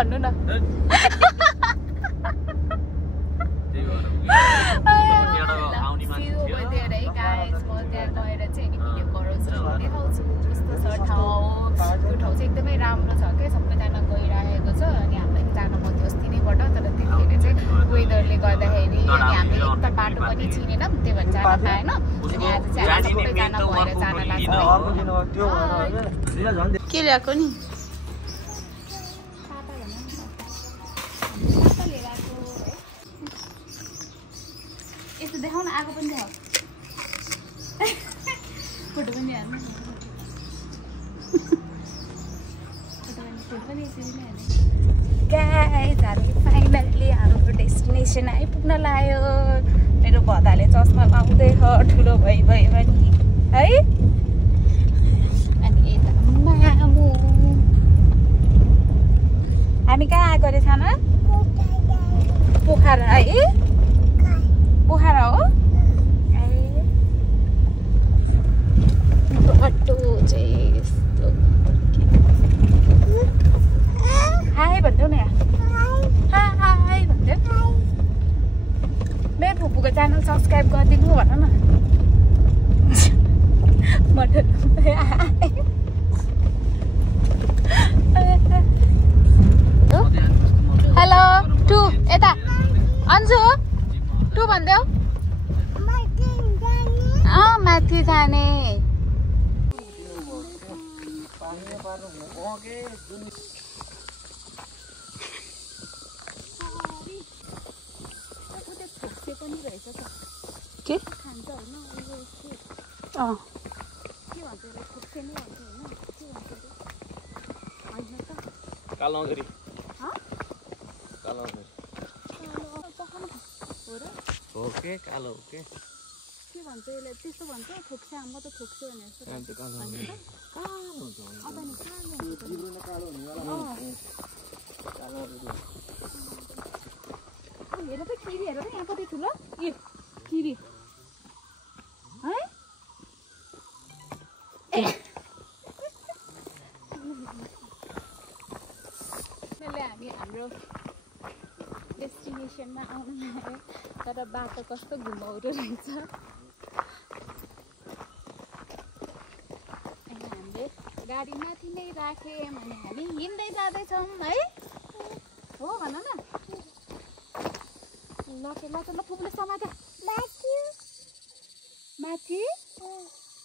भन्नु न त्यो ठाउँ चाहिँ एकदमै राम्रो छ क्या सबैजना गइरहेको छ अनि हामीलाई पनि जानु मन थियो अस्ति नैबाट तर त्यतिखेर चाहिँ वेदरले गर्दाखेरि अनि हामीले एक त बाटो पनि चिनेनौँ त्यही भएर जान पाएन अनि आज चाहिँ सबैजना भएर जान लाग्छ के ल्याएको नि यस्तो देखाउन आएको पनि देखाउ फोटो पनि हाल्नु गाइस हामी फाइनल्ली हाम्रो डेस्टिनेसन आइपुग्न लाग्यो मेरो भदाले चस्मा लाउँदै छ ठुलो भयो पनि है अनि यता मामु हामी कहाँ आएको रहेछ न पोखरा है पोखरा हो बाटो चाहिँ यस्तो हाई भन्छौ न हाई भन्छ मेरो फुपूको च्यानल सब्सक्राइब गरिदिनु भन न हेलो टु यता अन्जु टु भन्देऊ माथि जाने के खान्छ होइन के भन्छ खोक्से नै भन्छ होइन के भन्छ होइन त कालोगरी हो र ओके कालो ओके के भन्छ यसले त्यस्तो भन्छ खोक्से म त खोक्से भनेर हेर त किरी हेर त यहाँ कति ठुलो ए किरी है हामी हाम्रो डेस्टिनेसनमा आउनु लाग्यो तर बाटो कस्तो घुमाउरो रहेछ अनि हामीले गाडी माथि नै राख्यौँ अनि हामी हिँड्दै जाँदैछौँ है हो भन न ल फुपूले समात माथि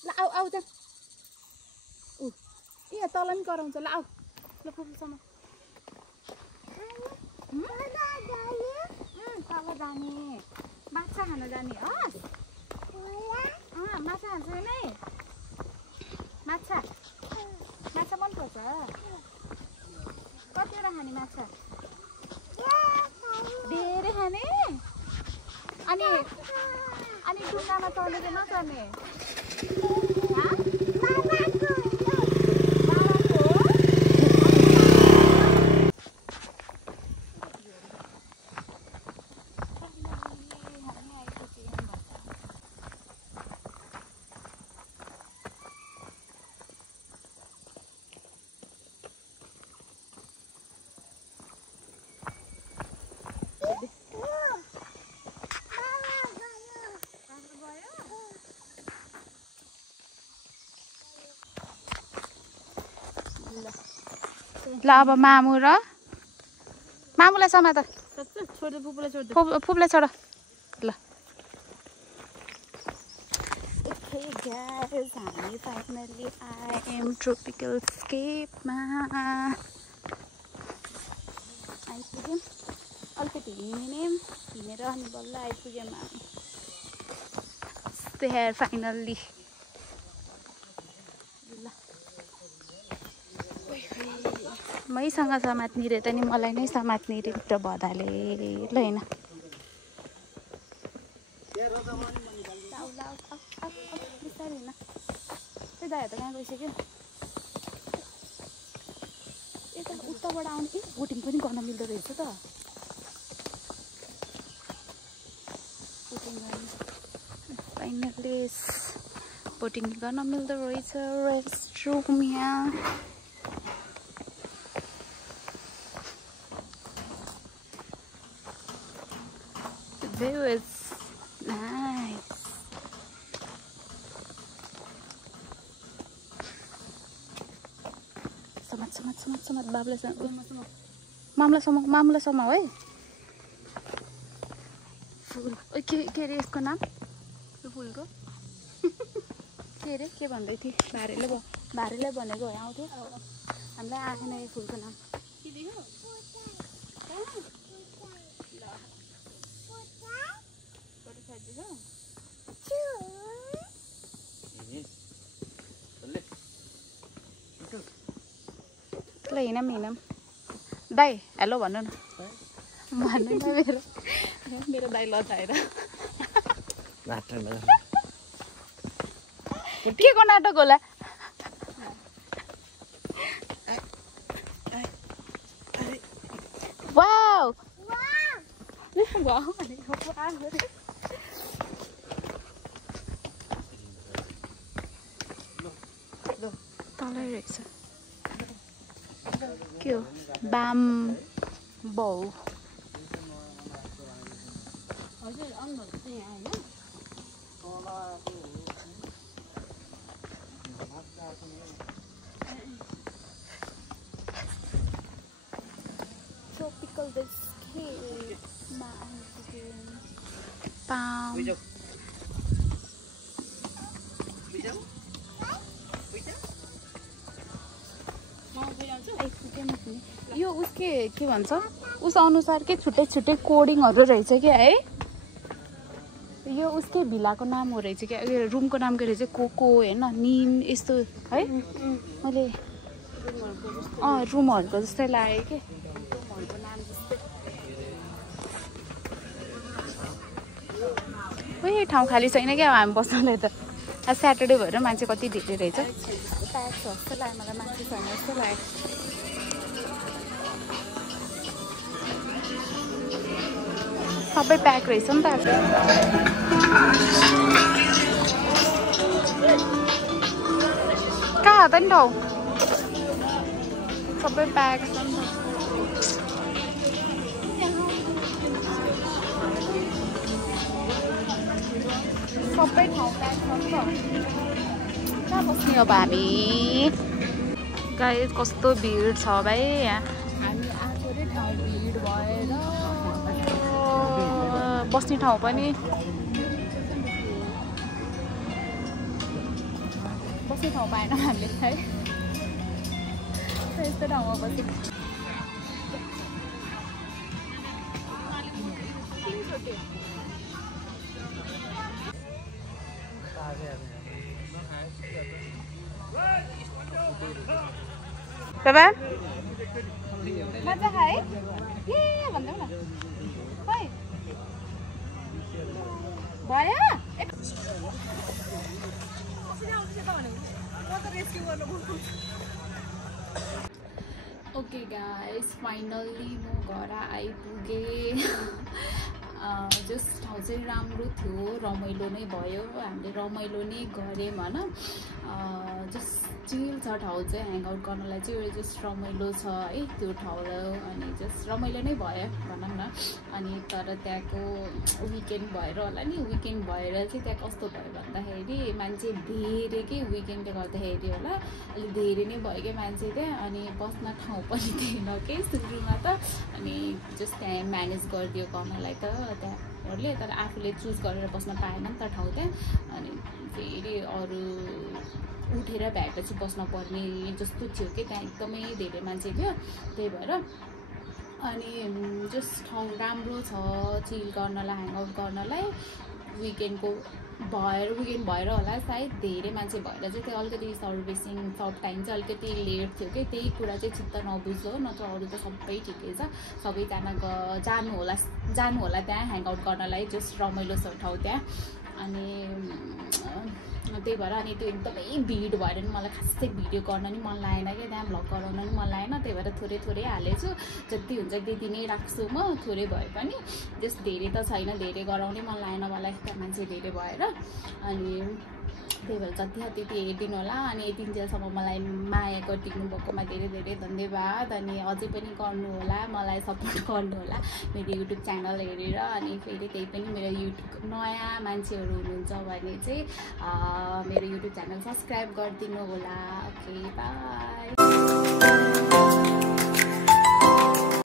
ल आऊ आऊ त ए तल पनि कराउँछ ल आऊ ल फुपू समात तल जाने माछा खान जाने हस् माछा खान्छ नै माछा मनपर्छ कतिवटा खाने माछा धेरै खाने अनि ढुङ्गामा चढ्ने चाहिँ नचढ्ने ल अब मामुलाई समात फुपूलाई छोड ल हामी फाइनली आयौँ ट्रोपिकल स्केपमा आइपुग्यौँ अलिकति हिँडेर अनि बल्ल आइपुग्यौँ हामी देयर फाइनल्ली मैसँग समात्ने रे त नि मलाई नै समात्ने रे त भदाले ल हैन दाइ त कहाँ गइसक्यो यता उताबाट आउने बोटिङ पनि गर्न मिल्दो रहेछ त फाइनली बोटिङ गर्न मिल्दो रहेछ रेस्ट रुम यहाँ View is nice. Semat babla sama. Mamla sama है फुल के अरे यसको नाम यो फुलको के अरे के भन्दै थिए भारेले भनेको हो आउँथ्यो हामीलाई आएन यो फुलको नाम के दियो ल हिँडम दाइ हेलो भन्नु न भन्नु न मेरो दाइ लजाएर के को नाटक होला वाउ तलै रहेछ के हो बाम्बो हजुर आउनुहुन्छ यहाँ हैन tropical biscuit palm यो उसके के भन्छ उस अनुसारकै छुट्टै कोडिङहरु रहेछ के है यो उसके भिलाको नाम हो रहेछ के रुमको नाम के रहेछ कोको हैन निम यस्तो है मैले रुमहरुको जस्तै लाग्यो के रुमहरुको नाम जस्तै ओइ ठाउँ खाली छैन के हामी बस्नलाई त आज स्याटरडे भएर मान्छे कति धेरै रहेछ प्याक छ जस्तो लाग्यो मलाई मान्छे छैन जस्तो लाग्यो सबै प्याक रहेछ नि त कहाँ त नि ठाउँ सबै प्याक छ नि त सबै ठाउँ प्याक छ नि त कहाँ बस्ने अब हामी गाइस कस्तो भिड छ भाइ यहाँ हामी आएको रे ठाउँ भिड भएर बस्ने ठाउँ पनि बस्ने ठाउँ पाएन हामीले है यस्तो ठाउँमा बसेको बाबा मजा खाए ए भन्दै न खै भयो ओके गाइस फाइनल्ली म घर आइपुगेँ जस्ट ठाउँ चाहिँ राम्रो थियो रमाइलो नै भयो हामीले रमाइलो नै गऱ्यौँ होइन जस्ट चिल छ ठाउँ चाहिँ ह्याङआउट गर्नलाई चाहिँ एउटा जस्ट रमाइलो छ है त्यो ठाउँ अनि जस्ट रमाइलो नै भयो भनौँ न अनि तर त्यहाँको विकेन्ड भएर होला नि विकेन्ड भएर चाहिँ त्यहाँ कस्तो भयो भन्दाखेरि मान्छे धेरै के विकेन्डले गर्दाखेरि होला अलिक धेरै नै भयो क्या मान्छे त्यहाँ अनि बस्न ठाउँ पनि थिएन के सुरुमा त अनि जस्ट त्यहाँ म्यानेज गरिदियो गर्नलाई त त्यहाँहरूले तर आफूले चुज गरेर बस्न पाएन नि त ठाउँ त्यहाँ अनि फेरि अरू उठेर भ्याएपछि बस्न पर्ने जस्तो थियो कि त्यहाँ एकदमै धेरै मान्छे थियो त्यही भएर अनि जस्ट ठाउँ राम्रो छ चिल गर्नलाई ह्याङआउट गर्नलाई विकेन्ड भएर होला सायद धेरै मान्छे भएर चाहिँ त्यो अलिकति सर्भिसिङ सब टाइम चाहिँ अलिकति लेट थियो कि त्यही कुरा चाहिँ चित्त नबुझ्यो नत्र अरू त सबै ठिकै छ सबैजना जानु होला त्यहाँ ह्याङआउट गर्नलाई जस्ट रमाइलो छ ठाउँ त्यहाँ अनि त्यही भएर अनि त्यो एकदमै भिड भएर नि मलाई खासै भिडियो गर्न नि मन लागेन क्या त्यहाँ भ्लग गराउन नि मन लागेन त्यही भएर थोरै हालेछु जति हुन्छ त्यति नै राख्छु म थोरै भए पनि जस्ट धेरै त छैन धेरै गराउनै मन लागेन मलाई त्यहाँ मान्छे धेरै भएर अनि त्यही भएर जति हो त्यति हेरिदिनु होला। अनि यतिन्जेलसम्म मलाई माया गरिदिनु भएकोमा धेरै धेरै धन्यवाद। अनि अझै पनि गर्नु होला, मलाई सपोर्ट गर्नु होला मेरो युट्युब च्यानल हेरेर। अनि फेरि त्यही पनि मेरो युट्युब नयाँ मान्छेहरू हुनुहुन्छ भने चाहिँ मेरो युट्युब च्यानल सब्सक्राइब गरिदिनु होला। Okay by.